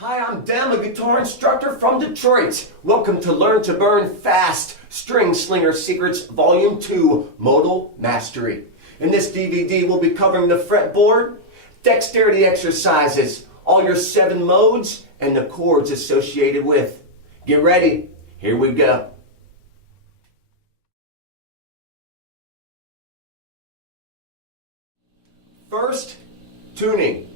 Hi, I'm Dan, a guitar instructor from Detroit. Welcome to Learn to Burn Fast, String Slinger Secrets Volume 2, Modal Mastery. In this DVD, we'll be covering the fretboard, dexterity exercises, all your 7 modes, and the chords associated with. Get ready, here we go. First, tuning.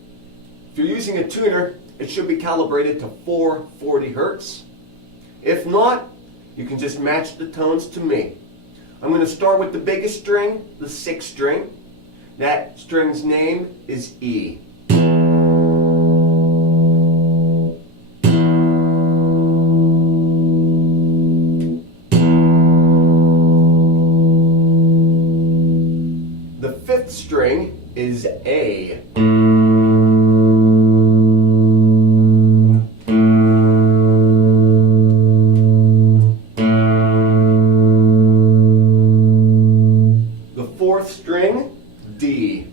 If you're using a tuner, it should be calibrated to 440 Hertz. If not, you can just match the tones to me. I'm going to start with the biggest string, the 6th string. That string's name is E. The 5th string is A. The 4th string, D.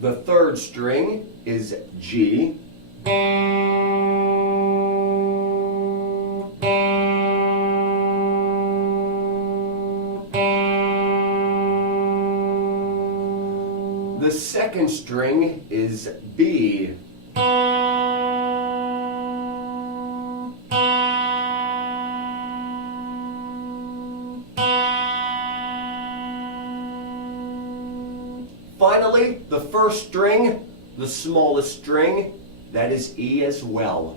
The 3rd string is G. The 2nd string is B. Finally, the 1st string, the smallest string, that is E as well.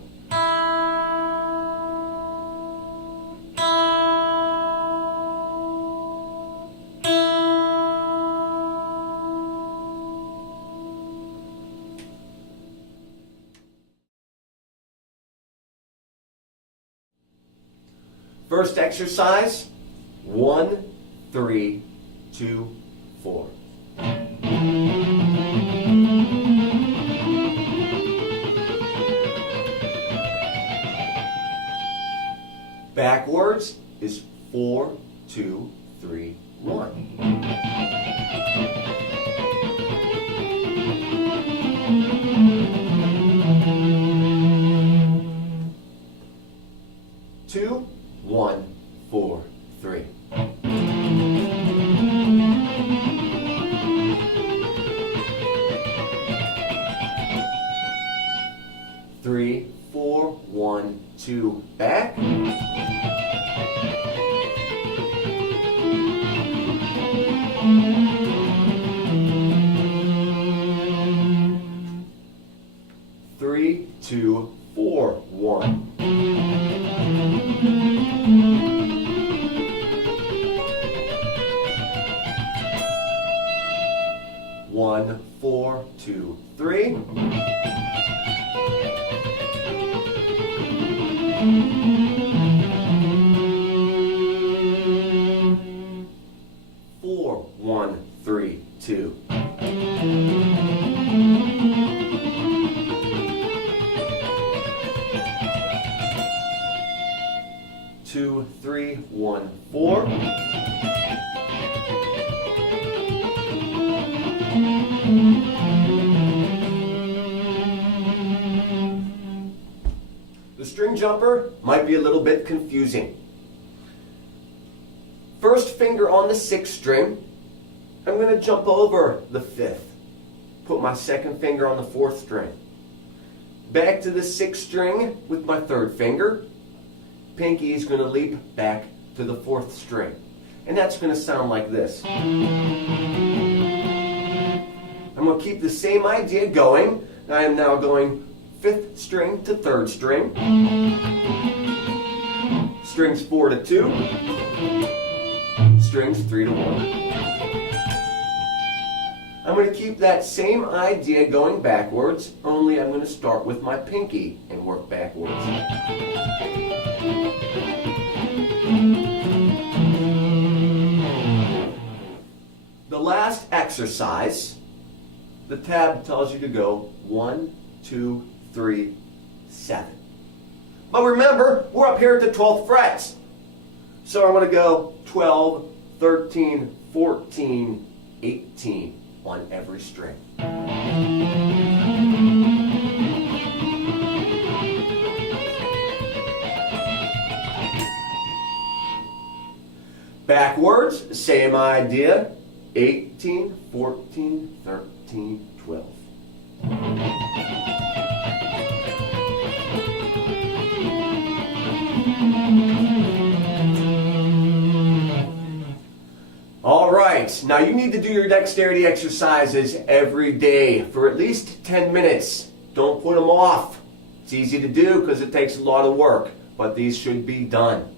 First exercise, 1, 3, 2, 4. Backwards is 4, 2, 3, 1. 2, 1, 4, 3. Three, 4, 1, 2, back. 3, 2, 4, 1. 1, 4, 2, 3. 4, 1, 3, 2. 2, 3, 1, 4. 'The string jumper might be a little bit confusing. First finger on the 6th string, I'm going to jump over the 5th. Put my 2nd finger on the 4th string. Back to the 6th string with my 3rd finger. Pinky is going to leap back to the 4th string. And that's going to sound like this. I'm going to keep the same idea going. I am now going 5th string to 3rd string. Strings 4 to 2. Strings 3 to 1. I'm going to keep that same idea going backwards, only I'm going to start with my pinky and work backwards. The last exercise, the tab tells you to go 1, 2, 3, 7. But remember, we're up here at the 12th fret. So I'm going to go 12, 13, 14, 18 on every string. Backwards, same idea. 18, 14, 13, 12. All right, now you need to do your dexterity exercises every day for at least 10 minutes. Don't put them off. It's easy to do because it takes a lot of work, but these should be done.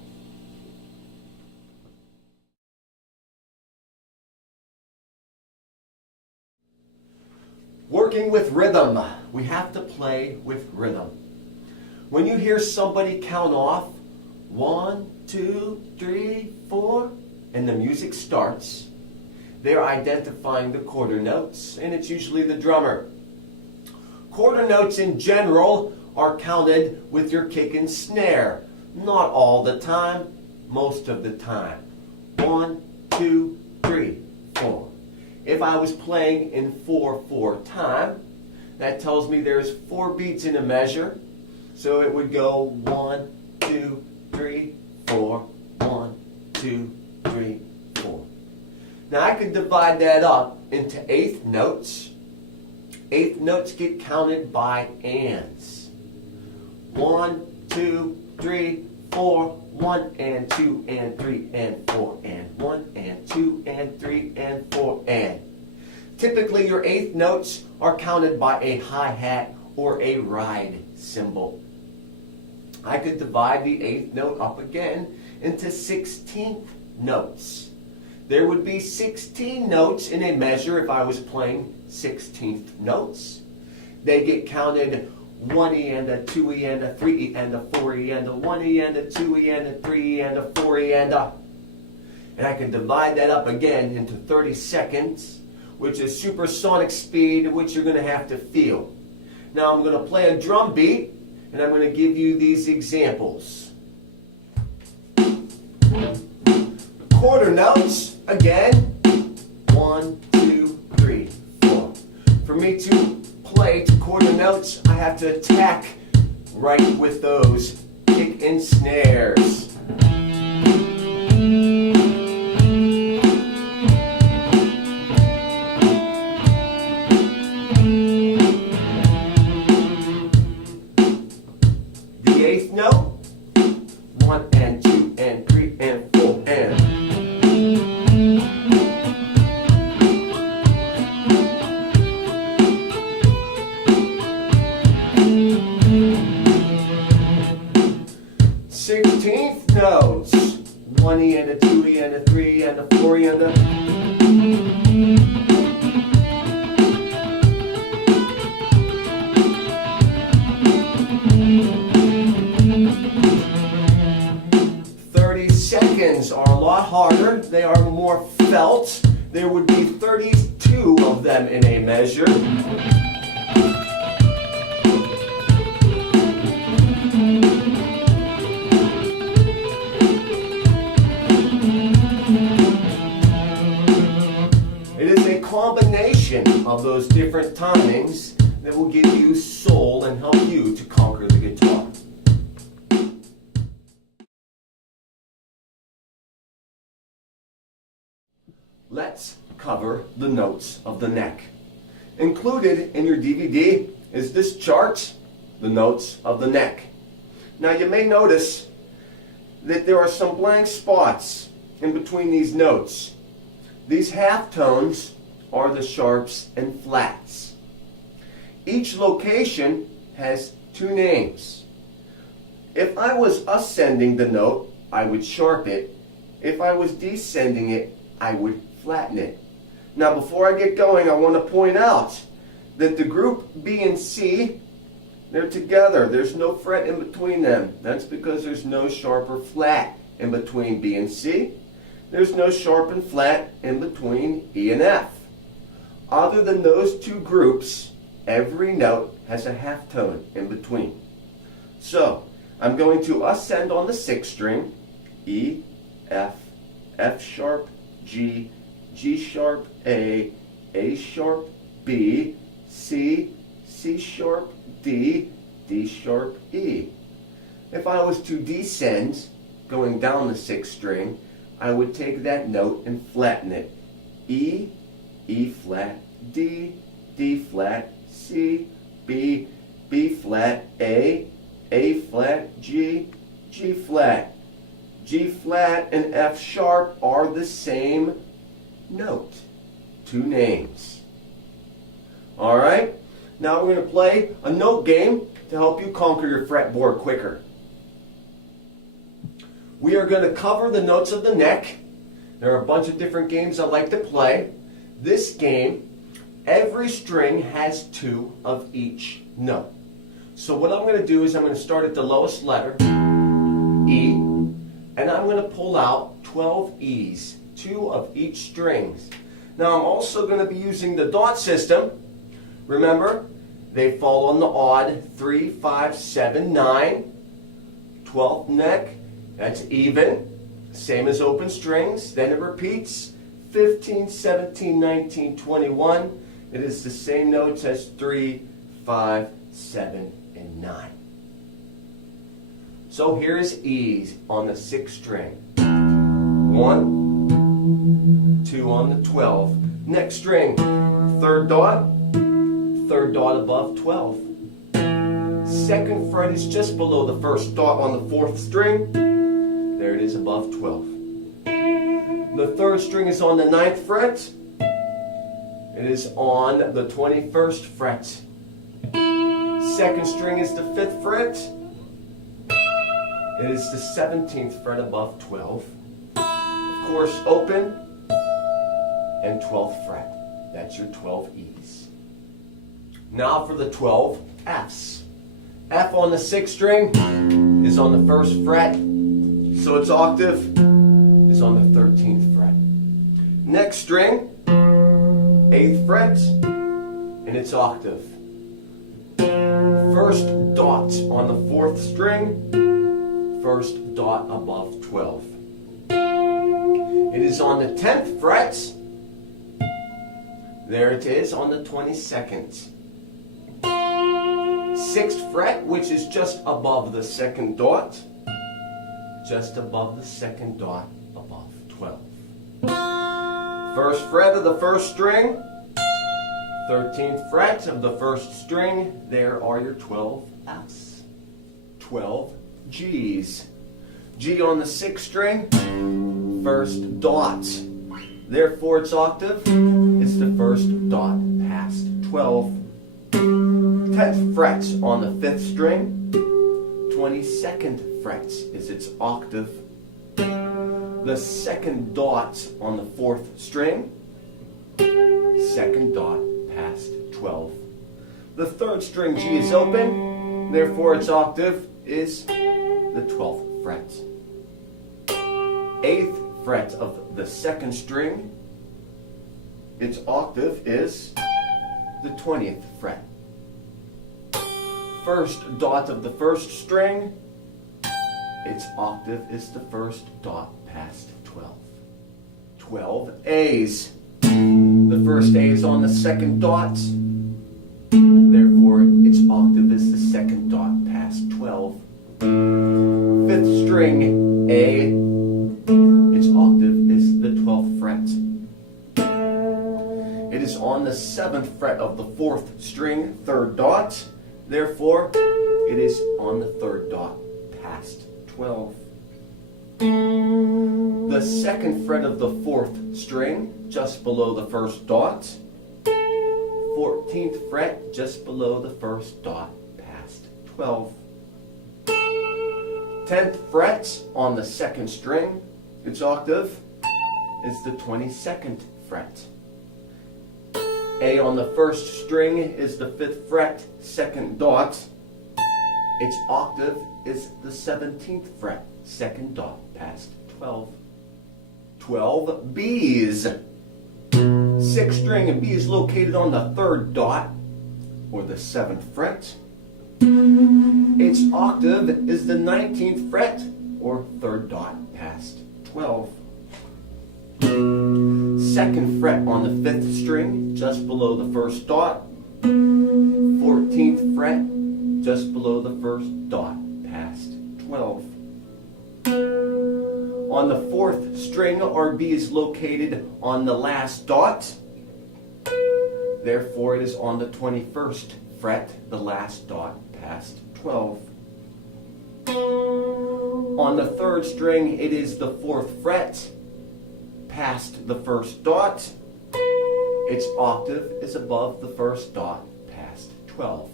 Working with rhythm. We have to play with rhythm. When you hear somebody count off, 1, 2, 3, 4, and the music starts, they're identifying the quarter notes, and it's usually the drummer. Quarter notes in general are counted with your kick and snare. Not all the time, most of the time. 1, 2, 3, 4. If I was playing in 4/4 time, that tells me there's 4 beats in a measure. So it would go 1, 2, 3, 4, 1, 2, 3, 4. Now I could divide that up into eighth notes. Eighth notes get counted by ands. 1, 2, 3, 4, 1 and 2 and 3 and 4 and 1 and 2 and 3 and 4 and. Typically your eighth notes are counted by a hi-hat or a ride cymbal. I could divide the eighth note up again into 16th notes. There would be 16 notes in a measure if I was playing 16th notes. They get counted 1E and a 2E and a 3E and a 4E and a 1E and a 2E and a 3E and a 4E and I can divide that up again into 30 seconds, which is supersonic speed, which you're going to have to feel. Now I'm going to play a drum beat, and I'm going to give you these examples. Quarter notes, again, 1, 2, 3, 4. For me to play to quarter notes, I have to attack right with those kick and snares. The eighth note, 1 and 2 and 3 and 4 and. Notes, 1E and a 2E and a 3 and a 4E and a. Seconds are a lot harder. They are more felt. There would be 32 of them in a measure. It is a combination of those different timings that will give you soul and help you to conquer the guitar. Let's cover the notes of the neck. Included in your DVD is this chart, the notes of the neck. Now you may notice that there are some blank spots in between these notes. These half tones are the sharps and flats. Each location has 2 names. If I was ascending the note, I would sharp it. If I was descending it, I would flatten it. Now before I get going, I want to point out that the group B and C, they're together. There's no fret in between them. That's because there's no sharp or flat in between B and C. There's no sharp and flat in between E and F. Other than those 2 groups, every note has a half tone in between. So I'm going to ascend on the 6th string, E, F, F sharp, G, G sharp, A sharp, B, C, C sharp, D, D sharp, E. If I was to descend, going down the sixth string, I would take that note and flatten it. E, E flat, D, D flat, C, B, B flat, A flat, G, G flat. G flat and F sharp are the same note. Two names. Alright, now we're going to play a note game to help you conquer your fretboard quicker. We are going to cover the notes of the neck. There are a bunch of different games I like to play. This game, every string has two of each note. So what I'm going to do is I'm going to start at the lowest letter, E, and I'm going to pull out 12 E's, two of each strings. Now I'm also going to be using the dot system. Remember, they fall on the odd 3, 5, 7, 9. 12th neck, that's even, same as open strings. Then it repeats, 15, 17, 19, 21. It is the same notes as 3, 5, 7, and 9. So here is E's on the sixth string. 1, 2 on the 12. Next string, third dot above 12. Second fret is just below the first dot on the fourth string. There it is above 12. The third string is on the 9th fret. It is on the 21st fret. Second string is the 5th fret. It is the 17th fret above 12. Of course, open and 12th fret. That's your 12 E's. Now for the 12 F's. F on the 6th string is on the 1st fret, so its octave is on the 13th fret. Next string, 8th fret, and its octave. First dot on the 4th string, first dot above 12. It is on the 10th fret. There it is on the 22nd. 6th fret, which is just above the second dot. Just above the second dot above 12. First fret of the first string. 13th fret of the first string. There are your 12 F's. 12 G's. G on the 6th string. First dot. Therefore its octave is the first dot past 12. 10th fret on the 5th string. 22nd fret is its octave. The second dot on the 4th string. Second dot past 12. The third string G is open, therefore its octave is the 12th fret. 8th fret of the second string, its octave is the 20th fret. First dot of the first string, its octave is the first dot past 12. 12 A's. The first A is on the second dot, therefore its octave is the second dot past 12. 5th string A, its octave is the 12th fret. It is on the 7th fret of the 4th string, 3rd dot, therefore it is on the 3rd dot past 12. The 2nd fret of the 4th string, just below the 1st dot. 14th fret, just below the 1st dot past 12. 10th fret on the 2nd string, its octave is the 22nd fret. A on the 1st string is the 5th fret, 2nd dot. Its octave is the 17th fret, 2nd dot past 12. 12 B's. 6th string and B is located on the 3rd dot, or the 7th fret. Its octave is the 19th fret, or 3rd dot past 12. Second fret on the 5th string, just below the first dot. 14th fret, just below the first dot, past 12. On the 4th string, our B is located on the last dot. Therefore, it is on the 21st fret, the last dot, past 12. On the 3rd string, it is the 4th fret, past the first dot. Its octave is above the first dot, past 12.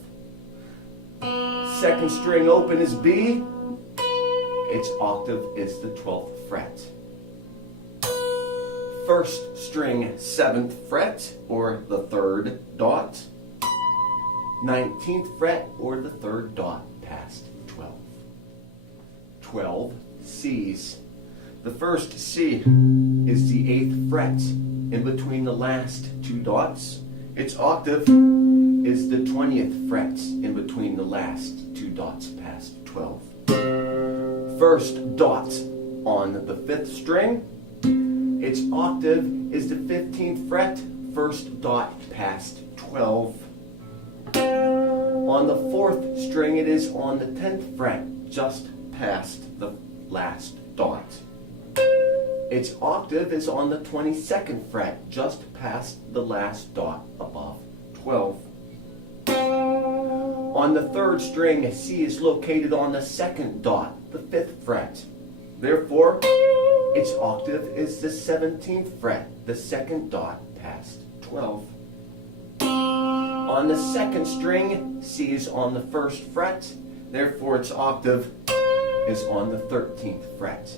Second string open is B. Its octave is the 12th fret. First string 7th fret, or the 3rd dot. 19th fret, or the 3rd dot, past 12. 12 C's. The first C is the 8th fret in between the last two dots. Its octave is the 20th fret in between the last two dots, past 12. First dot on the 5th string. Its octave is the 15th fret, first dot, past 12. On the 4th string, it is on the 10th fret, just past the last dot. Its octave is on the 22nd fret, just past the last dot above 12. On the 3rd string, C is located on the 2nd dot, the 5th fret. Therefore, its octave is the 17th fret, the 2nd dot, past 12. On the 2nd string, C is on the 1st fret. Therefore, its octave is on the 13th fret.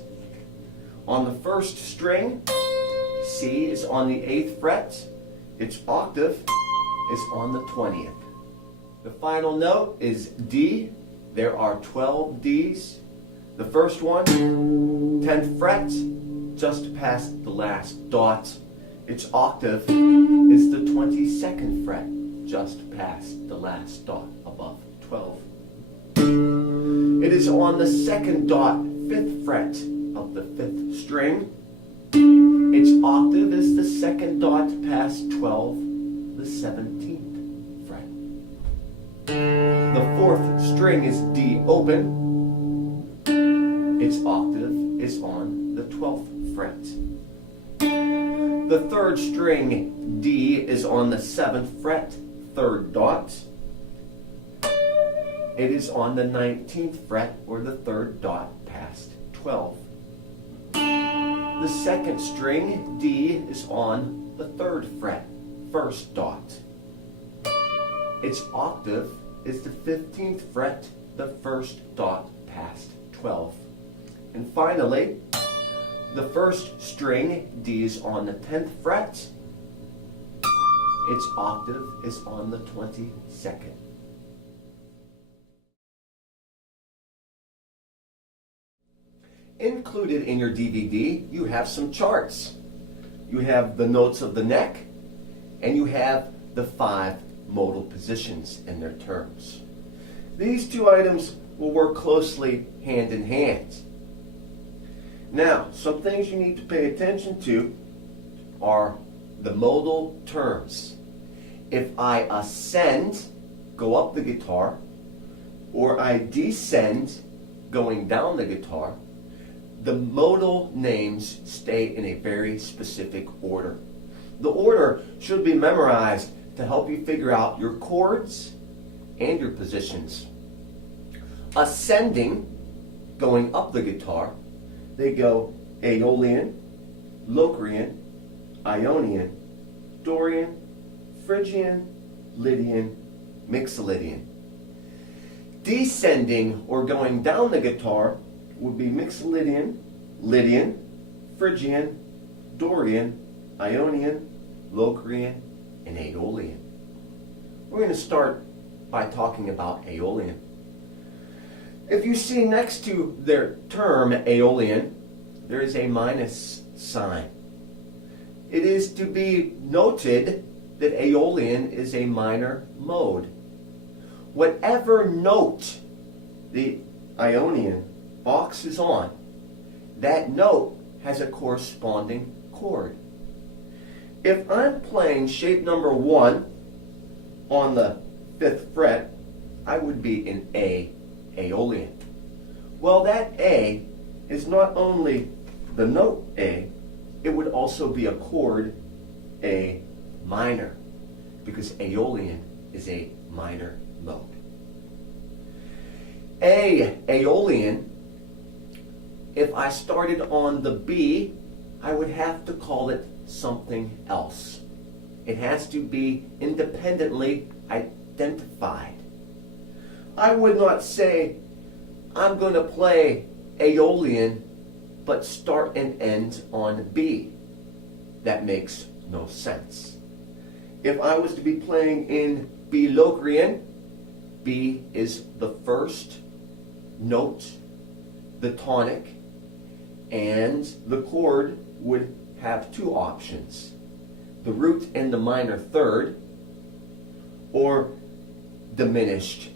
On the 1st string, C is on the 8th fret. Its octave is on the 20th. The final note is D. There are 12 Ds. The first one, 10th fret, just past the last dot. Its octave is the 22nd fret, just past the last dot above 12. It is on the 2nd dot, 5th fret of the 5th string. Its octave is the 2nd dot past 12, the 17th fret. The 4th string is D open. Its octave is on the 12th fret. The 3rd string, D, is on the 7th fret, 3rd dot. It is on the 19th fret, or the 3rd dot, past 12. The 2nd string, D, is on the 3rd fret, 1st dot. Its octave is the 15th fret, the 1st dot, past 12. And finally, the 1st string, D, is on the 10th fret. Its octave is on the 22nd. Included in your DVD, you have some charts. You have the notes of the neck, and you have the 5 modal positions and their terms. These two items will work closely hand in hand. Now, some things you need to pay attention to are the modal terms. If I ascend, go up the guitar, or I descend, going down the guitar, the modal names stay in a very specific order. The order should be memorized to help you figure out your chords and your positions. Ascending, going up the guitar, they go Aeolian, Locrian, Ionian, Dorian, Phrygian, Lydian, Mixolydian. Descending, or going down the guitar, would be Mixolydian, Lydian, Phrygian, Dorian, Ionian, Locrian, and Aeolian. We're going to start by talking about Aeolian. If you see next to their term Aeolian, there is a minus sign. It is to be noted that Aeolian is a minor mode. Whatever note the Ionian box is on, that note has a corresponding chord. If I'm playing shape number 1 on the 5th fret, I would be in A, Aeolian. Well, that A is not only the note A, it would also be a chord A minor, because Aeolian is a minor mode. A, Aeolian, if I started on the B, I would have to call it something else. It has to be independently identified. I would not say, I'm going to play Aeolian, but start and end on B. That makes no sense. If I was to be playing in B Locrian, B is the first note, the tonic, and the chord would have two options: the root and the minor third, or diminished.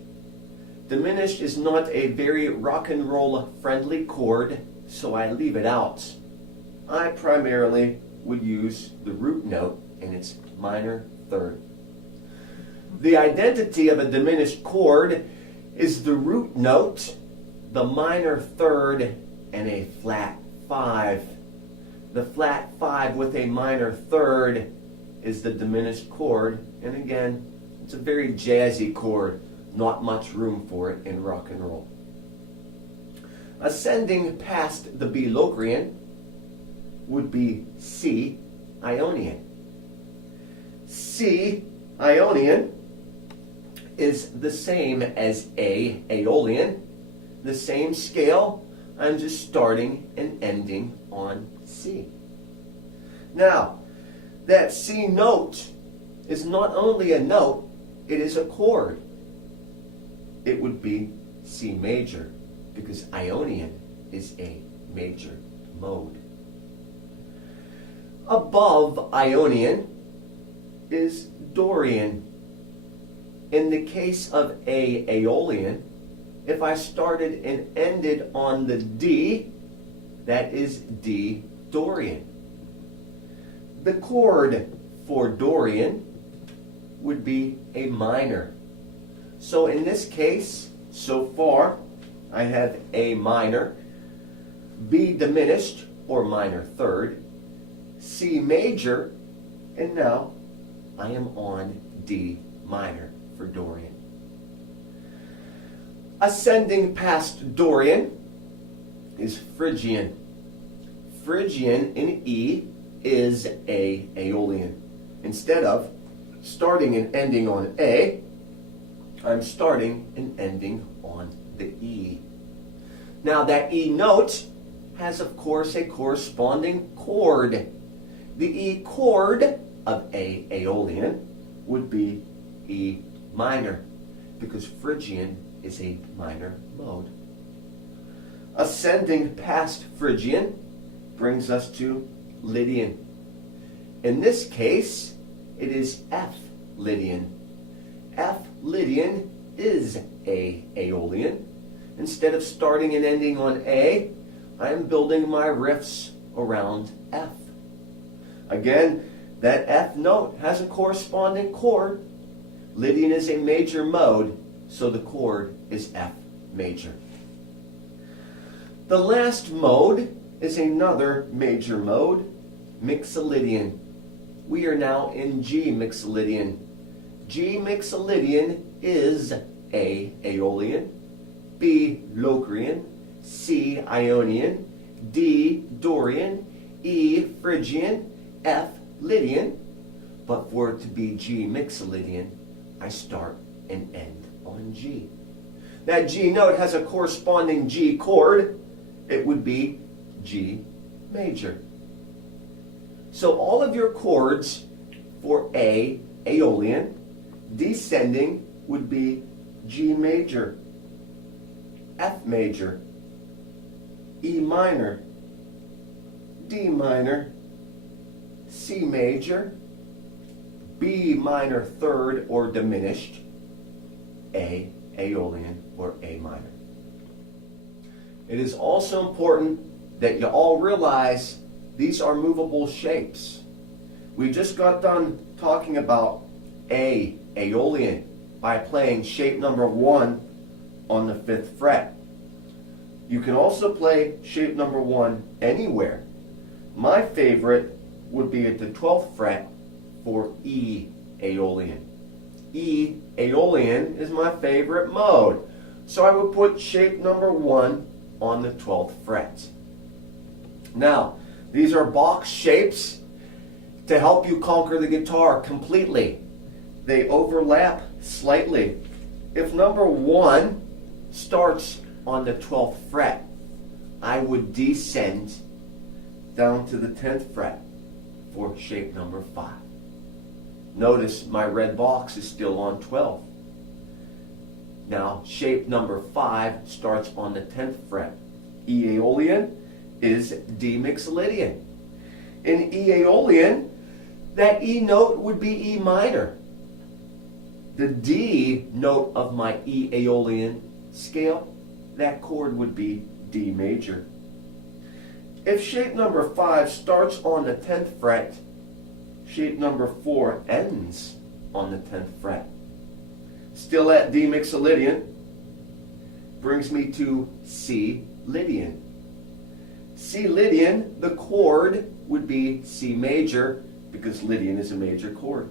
Diminished is not a very rock and roll friendly chord, so I leave it out. I primarily would use the root note in its minor third. The identity of a diminished chord is the root note, the minor third, and a flat 5. The flat 5 with a minor third is the diminished chord, and again, it's a very jazzy chord, not much room for it in rock and roll. Ascending past the B Locrian would be C Ionian. C Ionian is the same as A Aeolian, the same scale. I'm just starting and ending on C. Now, that C note is not only a note, it is a chord. It would be C major, because Ionian is a major mode. Above Ionian is Dorian. In the case of A Aeolian, if I started and ended on the D, that is D Dorian. The chord for Dorian would be a minor. So in this case, so far, I have A minor, B diminished, or minor third, C major, and now I am on D minor for Dorian. Ascending past Dorian is Phrygian. Phrygian in E is A Aeolian. Instead of starting and ending on A, I'm starting and ending on the E. Now that E note has, of course, a corresponding chord. The E chord of A Aeolian would be E minor, because Phrygian is a minor mode. Ascending past Phrygian brings us to Lydian. In this case, it is F Lydian. F Lydian is A Aeolian. Instead of starting and ending on A, I am building my riffs around F. Again, that F note has a corresponding chord. Lydian is a major mode, so the chord is F major. The last mode is another major mode, Mixolydian. We are now in G Mixolydian. G Mixolydian is A Aeolian, B Locrian, C Ionian, D Dorian, E Phrygian, F Lydian. But for it to be G Mixolydian, I start and end on G. That G note has a corresponding G chord. It would be G major. So all of your chords for A Aeolian descending would be G major, F major, E minor, D minor, C major, B minor third or diminished, A Aeolian or A minor. It is also important that you all realize these are movable shapes. We just got done talking about Aeolian by playing shape number 1 on the 5th fret. You can also play shape number 1 anywhere. My favorite would be at the 12th fret for E Aeolian. E Aeolian is my favorite mode. So I would put shape number 1 on the 12th fret. Now, these are box shapes to help you conquer the guitar completely. They overlap slightly. If number 1 starts on the 12th fret, I would descend down to the 10th fret for shape number 5. Notice my red box is still on 12. Now, shape number 5 starts on the 10th fret. E Aeolian is D Mixolydian. In E Aeolian, that E note would be E minor. The D note of my E Aeolian scale, that chord would be D major. If shape number 5 starts on the 10th fret, shape number 4 ends on the 10th fret. Still at D Mixolydian, brings me to C Lydian. C Lydian, the chord would be C major because Lydian is a major chord.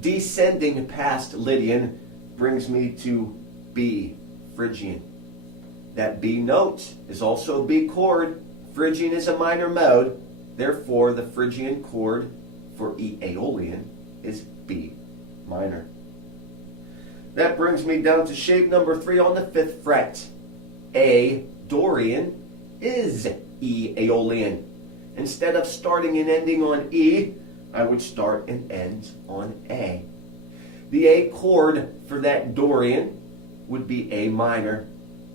Descending past Lydian brings me to B Phrygian. That B note is also a B chord. Phrygian is a minor mode. Therefore, the Phrygian chord for E Aeolian is B minor. That brings me down to shape number 3 on the 5th fret. A Dorian is E Aeolian. Instead of starting and ending on E, I would start and end on A. The A chord for that Dorian would be A minor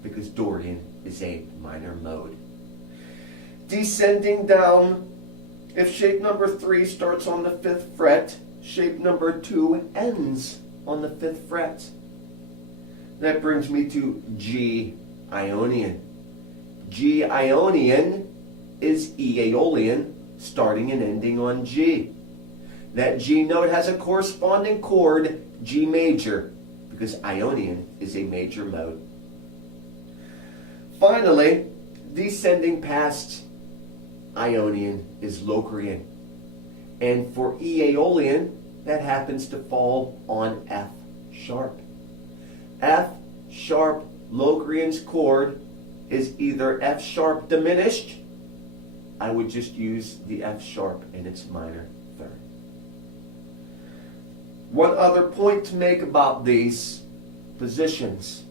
because Dorian is a minor mode. Descending down, if shape number 3 starts on the 5th fret, shape number 2 ends on the 5th fret. That brings me to G Ionian. G Ionian is E Aeolian, starting and ending on G. That G note has a corresponding chord, G major, because Ionian is a major mode. Finally, descending past Ionian is Locrian. And for E Aeolian, that happens to fall on F sharp. F sharp Locrian's chord is either F sharp diminished. I would just use the F sharp in its minor third. One other point to make about these positions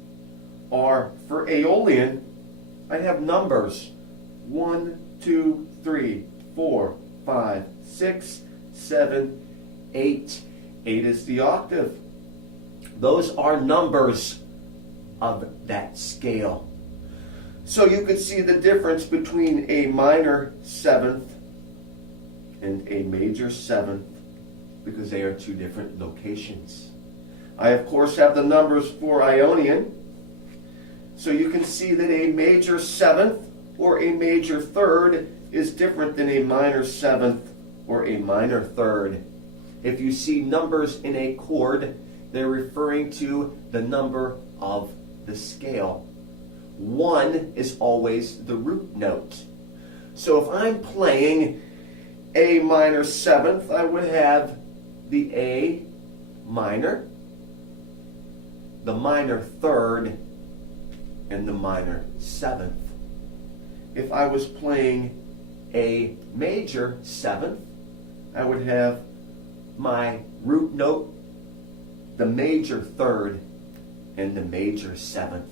are for Aeolian, I have numbers 1, 2, 3, 4, 5, 6, 7, 8. 8 is the octave. Those are numbers of that scale. So you could see the difference between a minor 7th and a major 7th because they are two different locations. I, of course, have the numbers for Ionian. So you can see that a major 7th or a major 3rd is different than a minor 7th or a minor 3rd. If you see numbers in a chord, they're referring to the number of the scale. 1 is always the root note. So if I'm playing a minor 7th, I would have the A minor, the minor 3rd, and the minor 7th. If I was playing a major 7th, I would have my root note, the major 3rd, and the major 7th.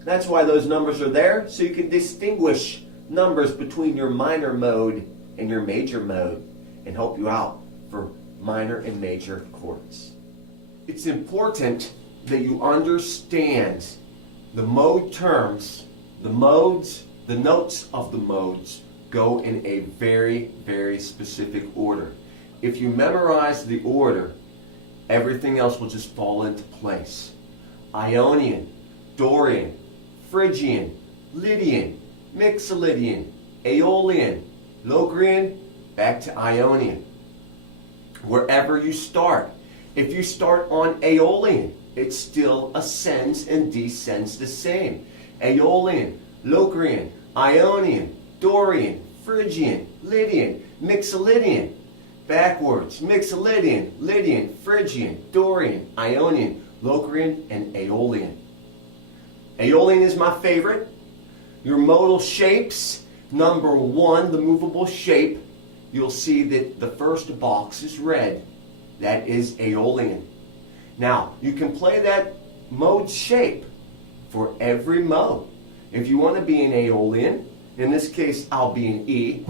That's why those numbers are there, so you can distinguish numbers between your minor mode and your major mode and help you out for minor and major chords. It's important that you understand the mode terms, the modes, the notes of the modes go in a very, very specific order. If you memorize the order, everything else will just fall into place. Ionian, Dorian, Phrygian, Lydian, Mixolydian, Aeolian, Locrian, back to Ionian. Wherever you start, if you start on Aeolian, it still ascends and descends the same. Aeolian, Locrian, Ionian, Dorian, Phrygian, Lydian, Mixolydian. Backwards, Mixolydian, Lydian, Phrygian, Dorian, Ionian, Locrian, and Aeolian. Aeolian is my favorite. Your modal shapes, number 1, the movable shape, you'll see that the first box is red. That is Aeolian. Now, you can play that mode shape for every mode. If you want to be an Aeolian, in this case I'll be an E.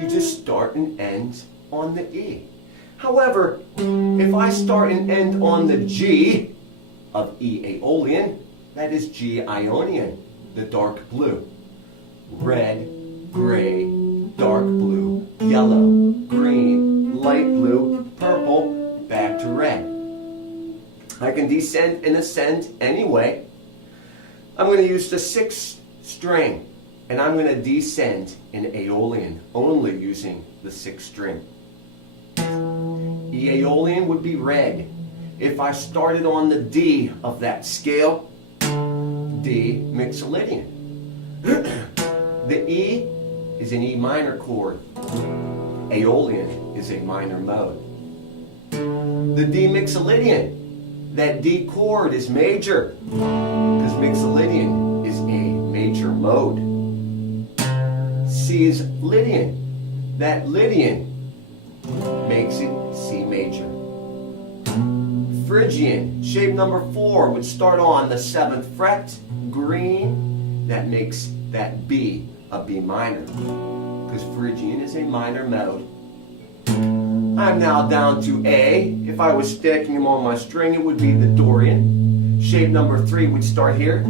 You just start and end on the E. However, if I start and end on the G of E Aeolian, that is G Ionian, the dark blue. Red, gray, dark blue, yellow, green, light blue, purple, back to red. I can descend and ascend anyway. I'm going to use the 6th string, and I'm going to descend in Aeolian, only using the 6th string. E Aeolian would be red. If I started on the D of that scale, D Mixolydian. The E is an E minor chord. Aeolian is a minor mode. The D Mixolydian, that D chord is major, because Mixolydian is a major mode. C is Lydian. That Lydian makes it C major. Phrygian, shape number 4, would start on the 7th fret, green, that makes that B a B minor, because Phrygian is a minor mode. I'm now down to A. If I was stacking them on my string, it would be the Dorian. Shape number 3 would start here.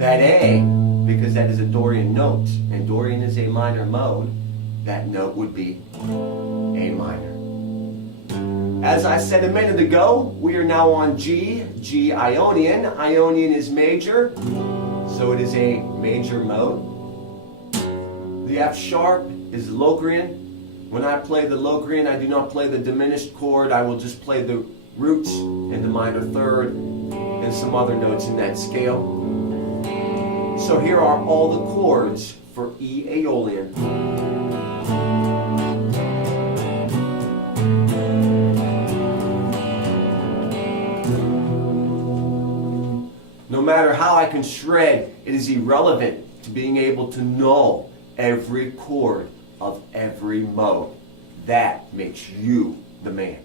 That A, because that is a Dorian note, and Dorian is a minor mode, that note would be A minor. As I said a minute ago, we are now on G, G Ionian. Ionian is major, so it is a major mode. The F sharp is Locrian. When I play the Locrian, I do not play the diminished chord. I will just play the roots and the minor third and some other notes in that scale. So here are all the chords for E Aeolian. No matter how I can shred, it is irrelevant to being able to know every chord of every mode. That makes you the man.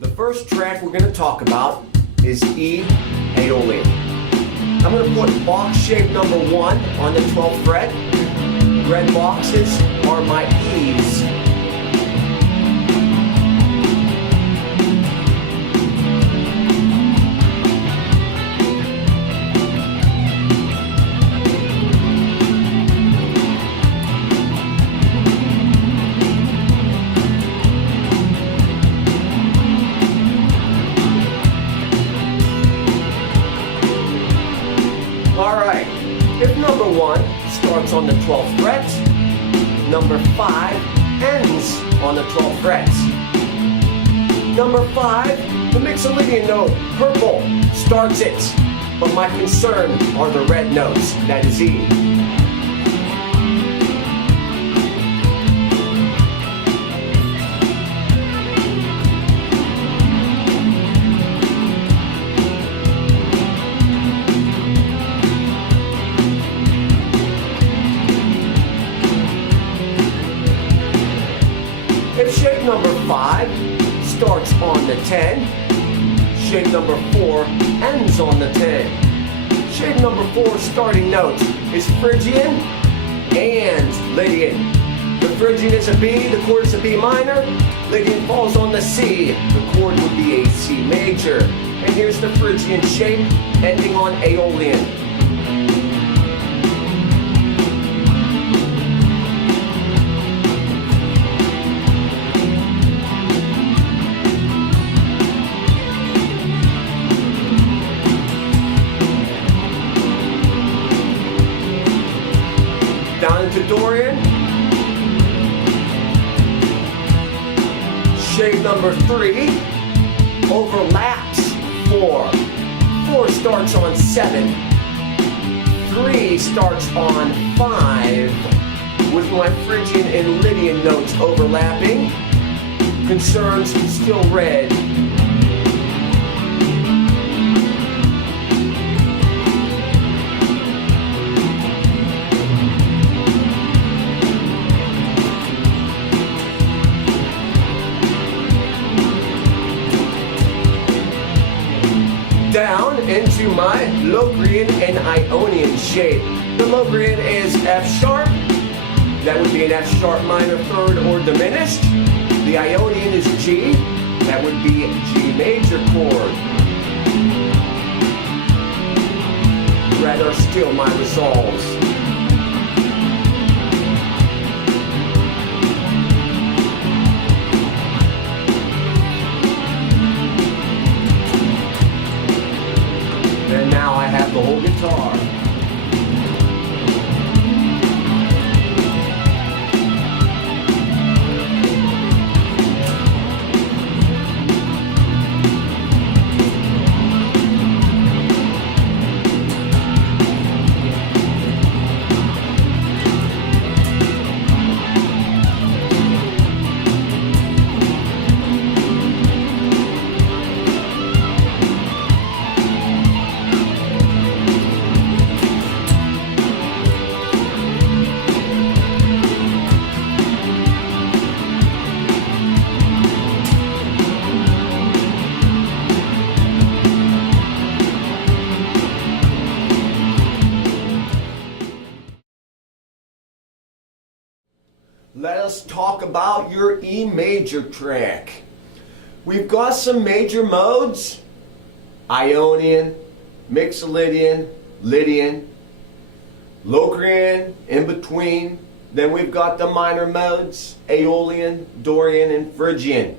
The first track we're going to talk about is E Aeolian. I'm going to put box shape number 1 on the 12th fret. Red boxes are my E's. Alright, if number 1 starts on the 12th fret, number 5 ends on the 12th fret. Number 5, the Mixolydian note, purple, starts it, but my concern are the red notes, that is E. If shape number 5 starts on the 10, shape number 4 ends on the 10. Shape number 4 starting note is Phrygian and Lydian. The Phrygian is a B, the chord is a B minor. Lydian falls on the C, the chord would be a C major. And here's the Phrygian shape ending on Aeolian. shape number 3, overlaps 4. 4 starts on 7. 3 starts on 5. With my Phrygian and Lydian notes overlapping. Concerns still red. Down into my Locrian and Ionian shape. The Locrian is F sharp. That would be an F sharp minor third or diminished. The Ionian is G. That would be a G major chord. Red are still my resolves. And now I have the whole guitar. Let us talk about your E major track. We've got some major modes: Ionian, Mixolydian, Lydian, Locrian in between. Then we've got the minor modes: Aeolian, Dorian, and Phrygian.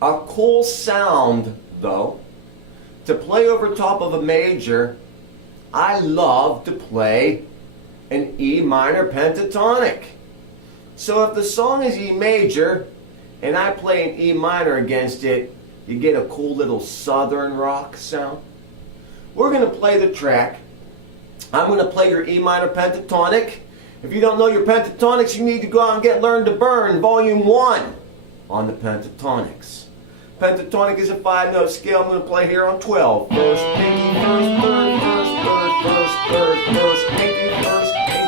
A cool sound, though, to play over top of a major, I love to play an E minor pentatonic. So if the song is E major and I play an E minor against it, you get a cool little southern rock sound. We're going to play the track. I'm going to play your E minor pentatonic. If you don't know your pentatonics, you need to go out and get Learn to Burn, Volume 1 on the pentatonics. Pentatonic is a 5-note scale. I'm going to play here on 12. First, pinky, first, third, first, pinky, first, pinky.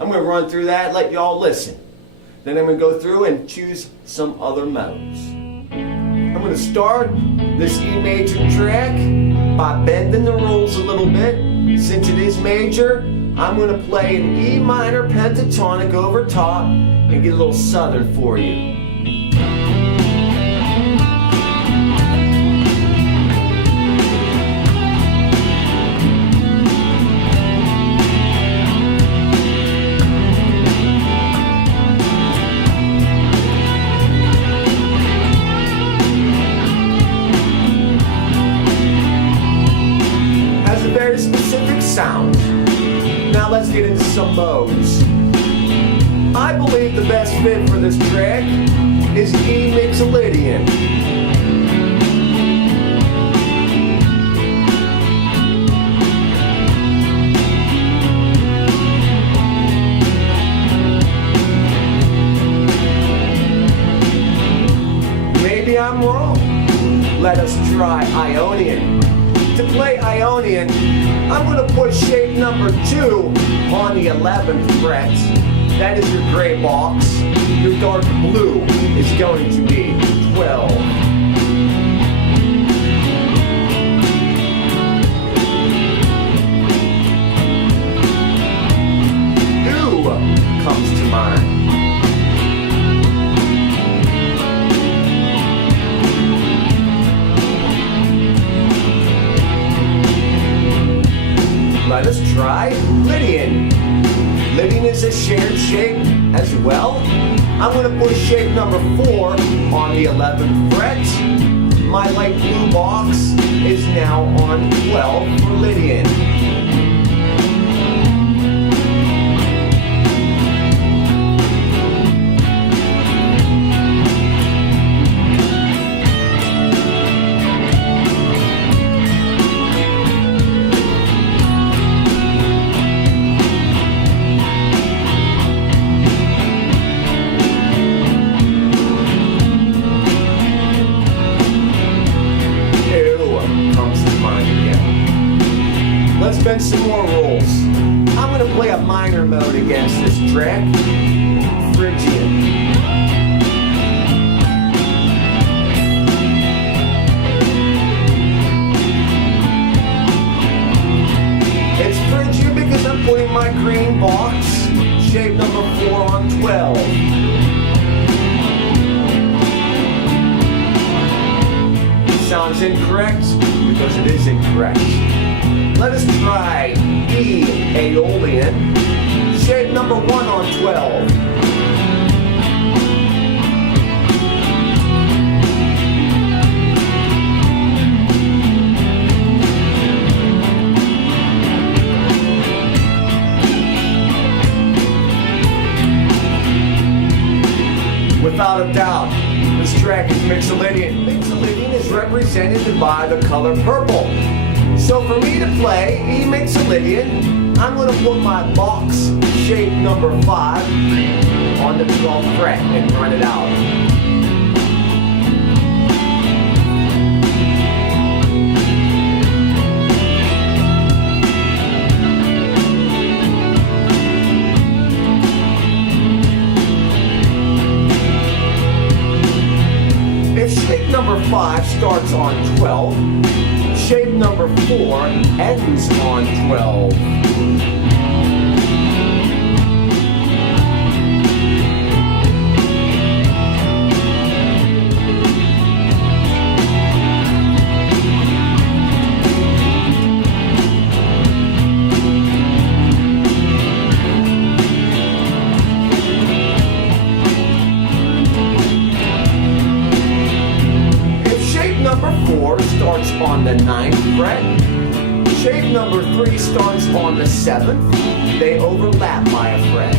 I'm going to run through that, let y'all listen. Then I'm going to go through and choose some other modes. I'm going to start this E major track by bending the rules a little bit. Since it is major, I'm going to play an E minor pentatonic over top and get a little southern for you. Sound. Now let's get into some modes. I believe the best fit for this track is E Mixolydian. Maybe I'm wrong. Let us try Ionian. To play Ionian, I'm going to push shape number 2 on the 11th fret. That is your gray box. Your dark blue is going to be 12. Do comes to mind. Let us try Lydian. Lydian is a shared shape as well. I'm going to push shape number 4 on the 11th fret. My light blue box is now on 12 for Lydian. minor mode against this track, Phrygian. It's Phrygian because I'm putting my green box, shape number 4 on 12. Sounds incorrect because it is incorrect. Let us try E Aeolian, shape number 1 on 12. Without a doubt, this track is Mixolydian. Mixolydian is represented by the color purple. So for me to play E Mixolydian, I'm going to put my box shape number 5 on the 12th fret and run it out. If shape number 5 starts on 12, shape number 4 ends on 12. Number 4 starts on the 9th fret. Shape number 3 starts on the 7th. They overlap by a fret.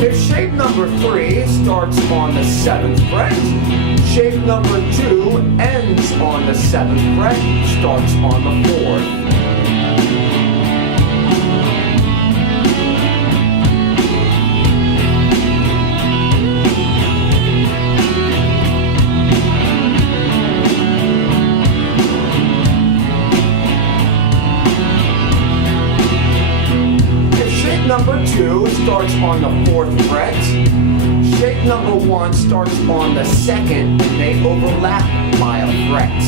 If shape number 3 starts on the 7th fret, shape number 2 ends on the 7th fret, starts on the 4th. If shape number 2 starts on the 4th fret, shape number 1 starts on the 2nd, and they overlap by a fret.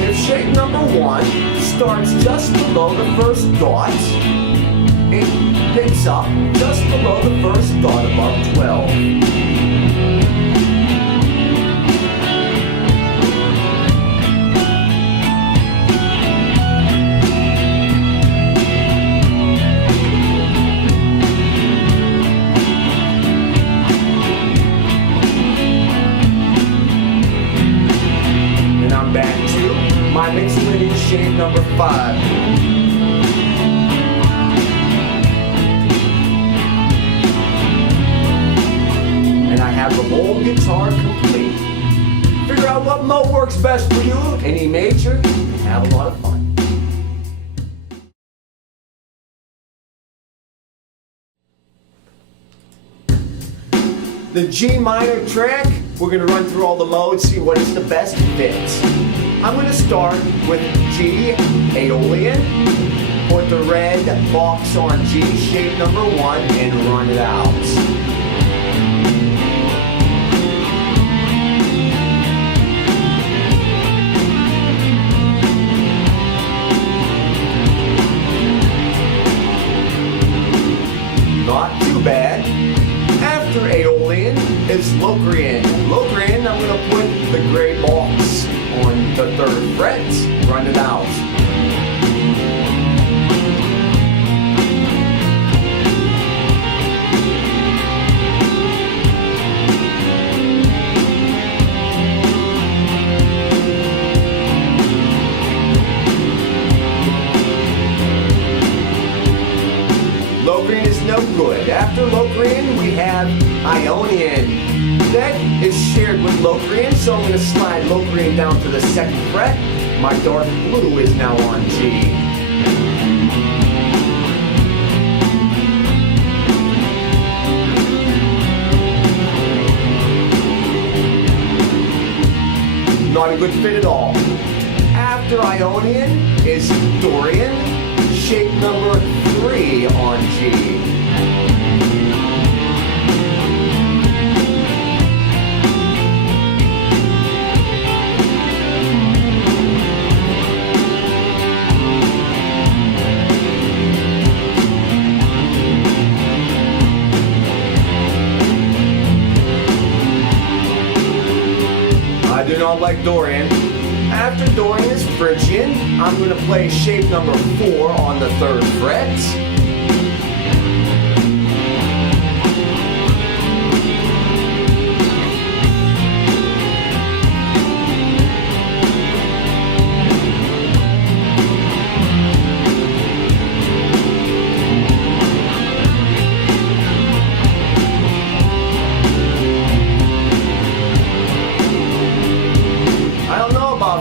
If shape number 1 starts just below the first dot, it picks up just below the first dot above 12. And I'm back to my Mixolydian shape number 5. Have the whole guitar complete. Figure out what mode works best for you, any major, have a lot of fun. The G minor track, we're going to run through all the modes, see what is the best fit. I'm going to start with G Aeolian, put the red box on G shape number 1 and run it out. Not too bad. After Aeolian is Locrian. Locrian, I'm going to put the gray box on the 3rd fret, run it out. no good. After Locrian, we have Ionian. That is shared with Locrian, so I'm going to slide Locrian down to the 2nd fret. My dark blue is now on G. Not a good fit at all. After Ionian is Dorian, shape number 3 on G. I do not like Dorian. After Dorian is Phrygian, I'm going to play shape number 4 on the 3rd fret.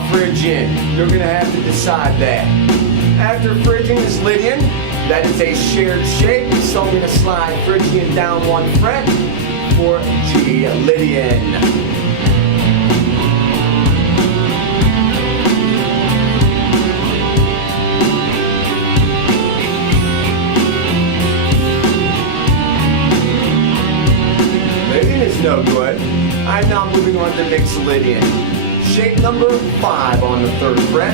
Phrygian, you're going to have to decide that. After Phrygian is Lydian, that is a shared shape, so I'm going to slide Phrygian down 1 fret for G, Lydian. Lydian is no good. I'm now moving on to mixed Lydian. Shape number 5 on the 3rd fret.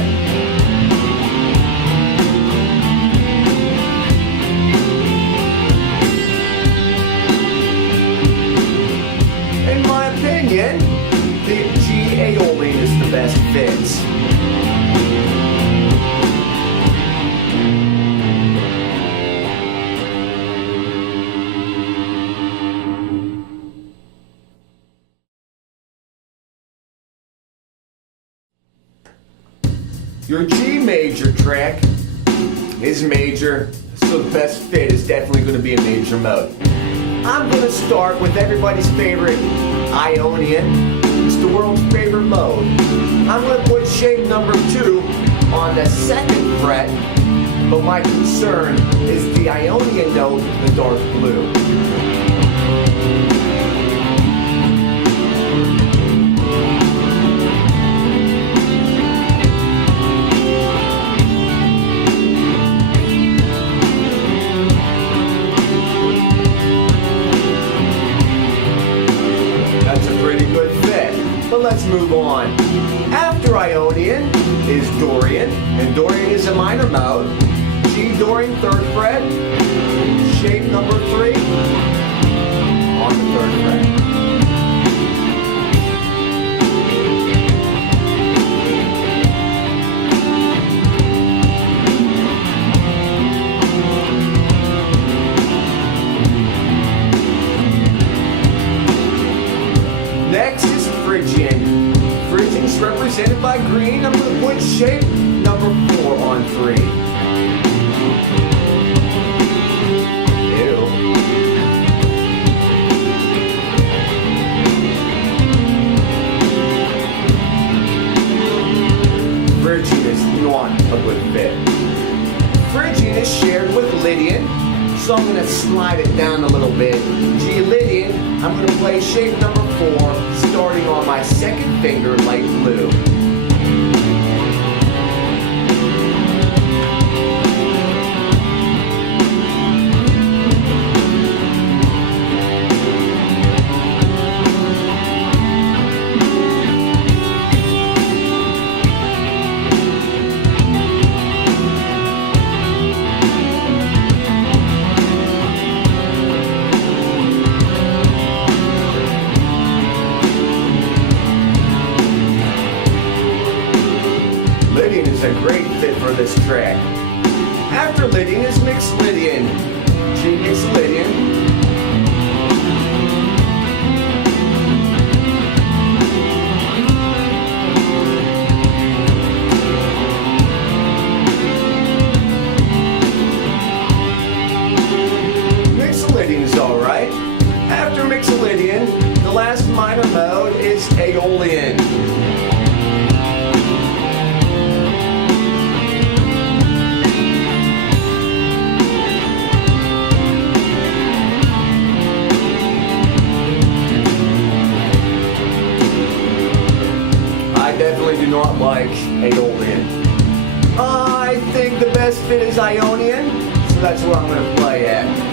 In my opinion, the G Aeolian is the best fit. Your G major track is major, so the best fit is definitely going to be a major mode. I'm going to start with everybody's favorite Ionian. It's the world's favorite mode. I'm going to put shape number 2 on the 2nd fret, but my concern is the Ionian note, the dark blue. But let's move on. After Ionian is Dorian, and Dorian is a minor mode. G Dorian, 3rd fret, shape number 3 on the 3rd fret. Next is Phrygian. Phrygian's represented by green. I'm going to put shape number 4 on 3. Ew. Phrygian is not a good fit. Phrygian is shared with Lydian, so I'm going to slide it down a little bit. G Lydian, I'm going to play shape number 4, starting on my 2nd finger, light blue. Lydian is a great fit for this track. After Lydian is mixed Lydian. G mixed Lydian. Lydian. The last minor mode is Aeolian. I definitely do not like Aeolian. I think the best fit is Ionian, so that's what I'm going to play at.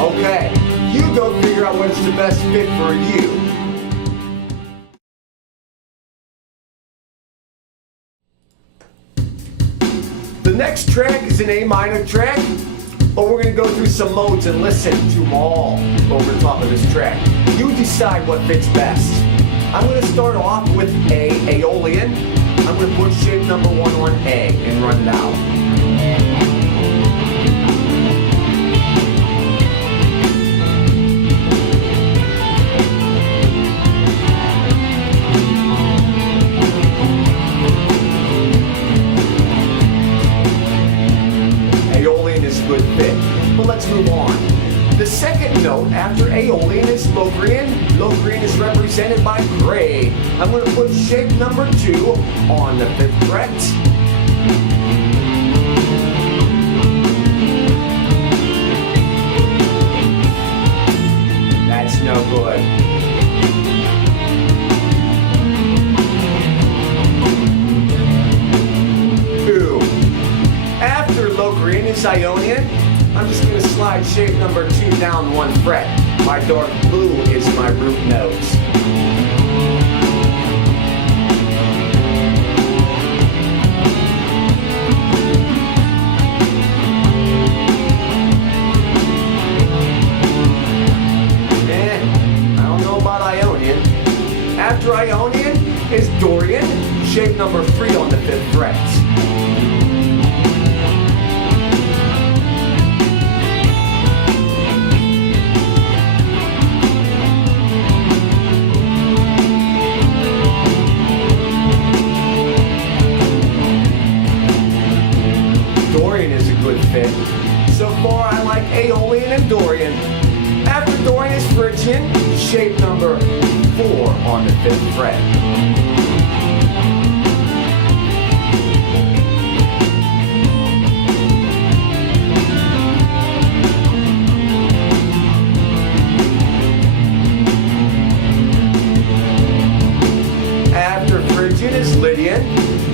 Okay, you go figure out what's the best fit for you. The next track is an A minor track, but we're going to go through some modes and listen to them all over the top of this track. You decide what fits best. I'm going to start off with A, Aeolian. I'm going to put shape number 1 on A and run it out. Good fit. But let's move on. The second note after Aeolian is Locrian. Locrian is represented by gray. I'm going to put shape number 2 on the 5th fret. That's no good. After Locrian is Ionian, I'm just going to slide shape number 2 down 1 fret. My dark blue is my root notes. I don't know about Ionian. After Ionian is Dorian, shape number 3 on the 5th fret. Fit. So far I like Aeolian and Dorian. After Dorian is Phrygian, shape number 4 on the 5th fret. After Phrygian is Lydian.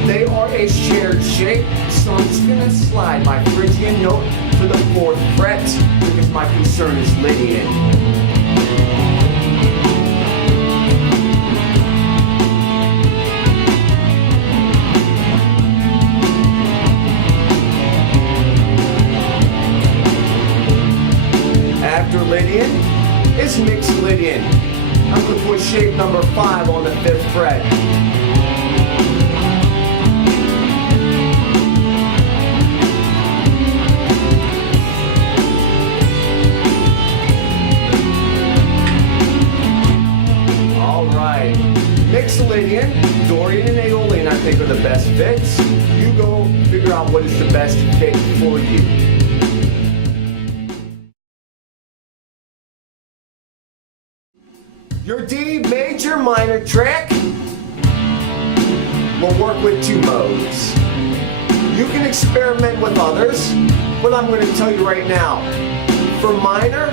They are a shared shape, so I'm just going to slide my Phrygian note to the 4th fret because my concern is Lydian. After Lydian is mixed Lydian. I'm going to put shape number 5 on the 5th fret. Lydian, Dorian, and Aeolian I think are the best fits. You go figure out what is the best fit for you. Your D major minor track will work with 2 modes. You can experiment with others, but I'm going to tell you right now. For minor,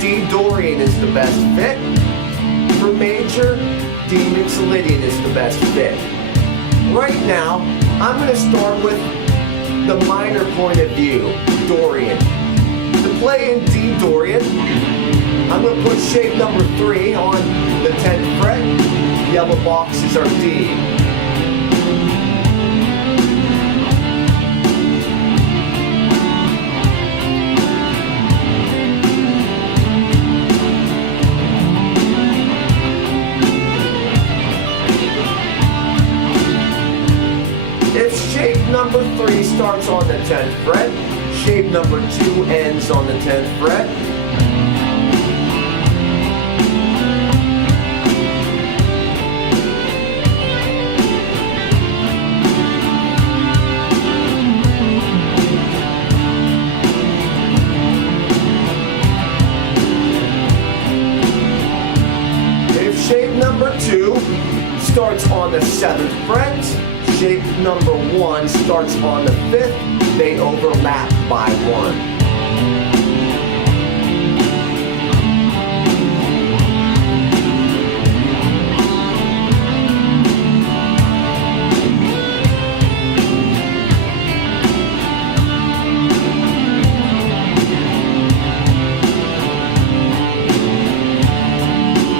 D Dorian is the best fit. For major, D Mixolydian is the best fit. Right now, I'm going to start with the minor point of view, Dorian. To play in D Dorian, I'm going to put shape number 3 on the 10th fret. Yellow box is our D. number 3 starts on the 10th fret. Shape number 2 ends on the 10th fret. If shape number 2 starts on the 7th fret, shape number 1 starts on the 5th, they overlap by 1.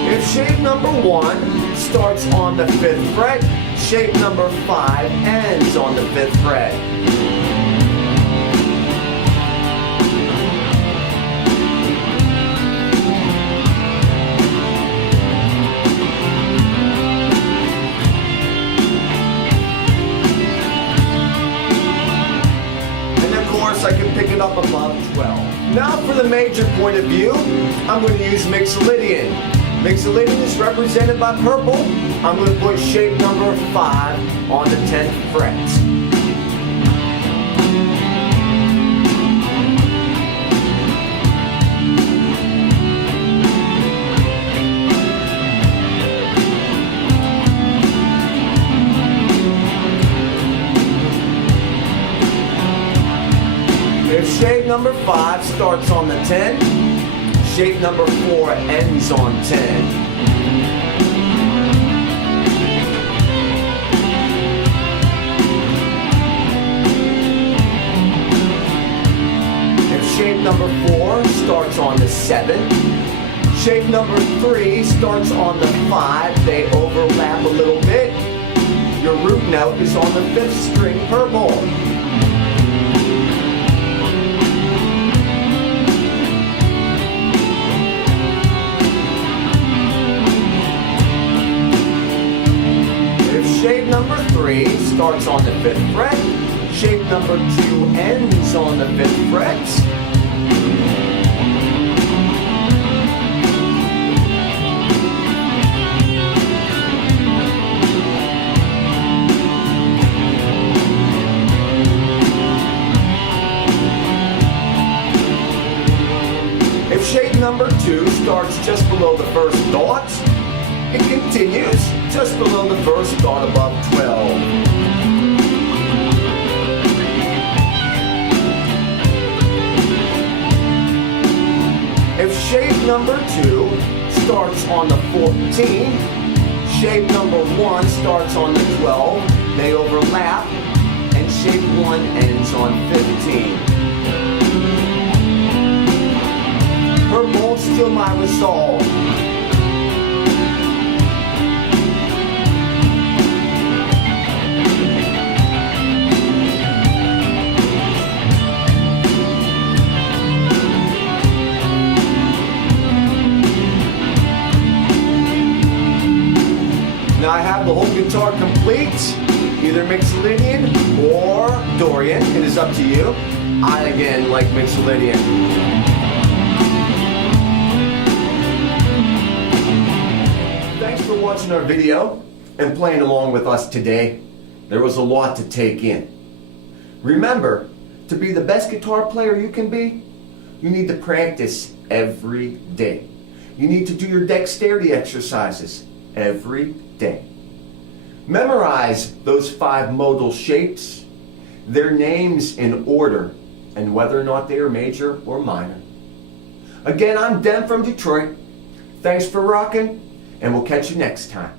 If shape number 1 starts on the 5th fret, shape number 5 ends on the 5th fret. And of course I can pick it up above 12. Now for the major point of view, I'm going to use Mixolydian. Mixolydian is represented by purple. I'm going to put shape number 5 on the 10th fret. If shape number 5 starts on the 10, shape number 4 ends on 10. If shape number 4 starts on the 7, shape number 3 starts on the 5, they overlap a little bit. Your root note is on the 5th string purple. Shape number 3 starts on the 5th fret. Shape number 2 ends on the 5th fret. If shape number 2 starts just below the first dot, it continues just below the first dot above 12. If shape number 2 starts on the 14, shape number 1 starts on the 12, they overlap, and shape 1 ends on 15. Purple, still my resolve. Now I have the whole guitar complete, either Mixolydian or Dorian. It is up to you. I again like Mixolydian. Thanks for watching our video and playing along with us today. There was a lot to take in. Remember, to be the best guitar player you can be, you need to practice every day. You need to do your dexterity exercises every day. Memorize those 5 modal shapes, their names in order, and whether or not they are major or minor. Again, I'm Den from Detroit. Thanks for rocking, and we'll catch you next time.